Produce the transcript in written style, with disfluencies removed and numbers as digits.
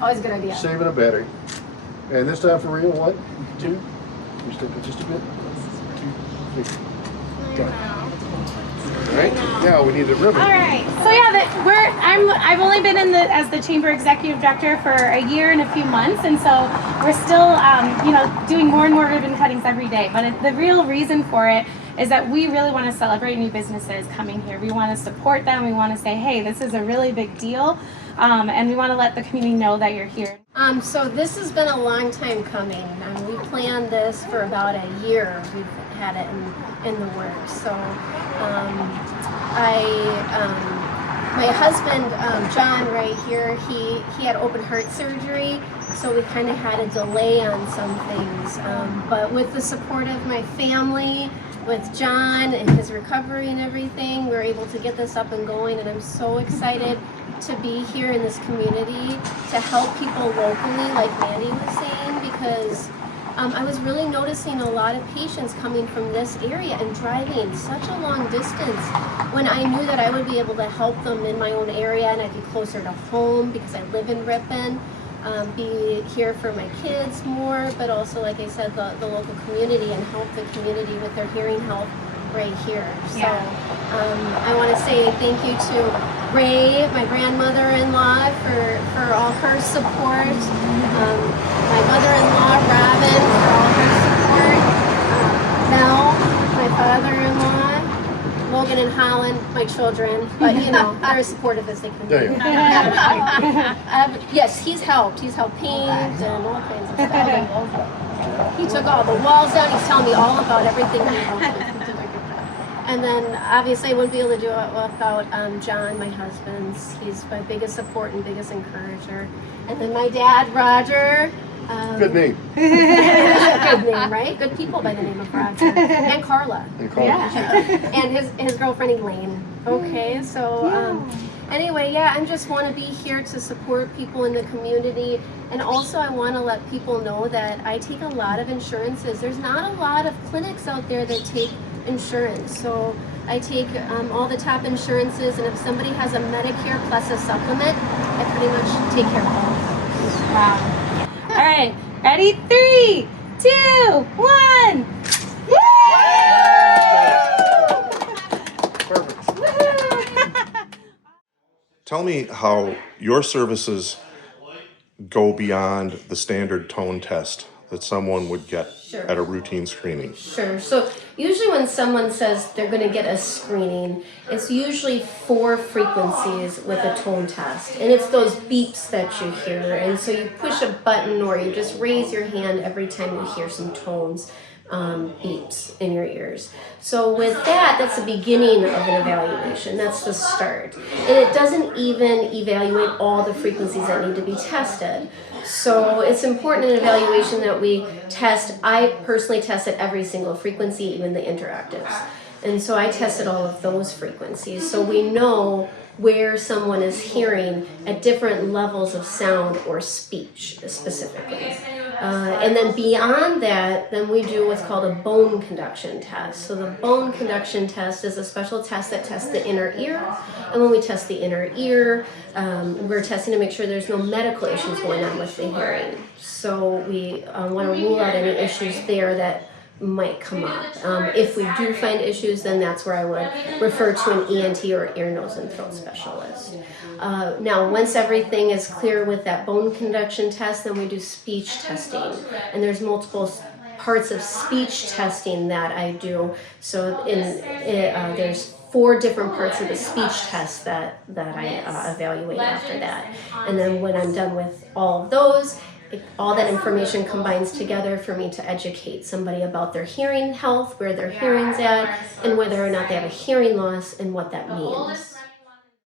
Always a good idea. Saving a battery. And this time for real, what? 2? You stick it just a bit? 2, 3. Go. Right now we need a ribbon. All right. So yeah, I've only been as the chamber executive director for a year and a few months, and so we're still doing more and more ribbon cuttings every day. But the real reason for it is that we really want to celebrate new businesses coming here. We want to support them. We want to say, hey, this is a really big deal, and we want to let the community know that you're here. So this has been a long time coming. We planned this for about a year. We've had it in the works. So my husband, John, right here, he had open heart surgery, so we kind of had a delay on some things. But with the support of my family, with John and his recovery and everything, we're able to get this up and going, and I'm so excited to be here in this community to help people locally, like Mandy was saying, because I was really noticing a lot of patients coming from this area and driving such a long distance when I knew that I would be able to help them in my own area and I'd be closer to home because I live in Ripon, be here for my kids more, but also, like I said, the local community and help the community with their hearing health right here. So I want to say thank you to Ray, my grandmother-in-law, for all her support, my mother-in-law, Robin, for all her support, Mel, my father-in-law, Logan and Holland, my children, but they're as supportive as they can be. Yes, he's helped paint and all kinds of stuff. He took all the walls down, he's telling me all about everything he helped with. And then obviously I wouldn't be able to do it without John, my husband. He's my biggest support and biggest encourager. And then my dad, Roger. Good name. Good name, right? Good people by the name of Roger. And Carla. Yeah. And his girlfriend Elaine. Okay, so anyway, I just want to be here to support people in the community. And also I want to let people know that I take a lot of insurances. There's not a lot of clinics out there that take insurance. So I take all the top insurances, and if somebody has a Medicare plus a supplement, I pretty much take care of all. Wow. All right, ready? 3, 2, 1. Perfect. Tell me how your services go beyond the standard tone test that someone would get at a routine screening. Sure. So usually when someone says they're going to get a screening, it's usually 4 frequencies with a tone test. And it's those beeps that you hear. And so you push a button or you just raise your hand every time you hear some tones, beeps in your ears. So with that, that's the beginning of an evaluation. That's the start. And it doesn't even evaluate all the frequencies that need to be tested. So it's important in an evaluation that we test. I personally tested every single frequency, even the interactives. And so I tested all of those frequencies. So we know where someone is hearing at different levels of sound or speech specifically. And then beyond that, then we do what's called a bone conduction test. So the bone conduction test is a special test that tests the inner ear. And when we test the inner ear, we're testing to make sure there's no medical issues going on with the hearing. So we want to rule out any issues there that might come up. If we do find issues, then that's where I would refer to an ENT or ear, nose, and throat specialist. Now, once everything is clear with that bone conduction test, then we do speech testing. And there's multiple parts of speech testing that I do. So there's 4 different parts of the speech test that I evaluate after that. And then when I'm done with all of those, all that information combines together for me to educate somebody about their hearing health, where their hearing's at, and whether or not they have a hearing loss and what that means.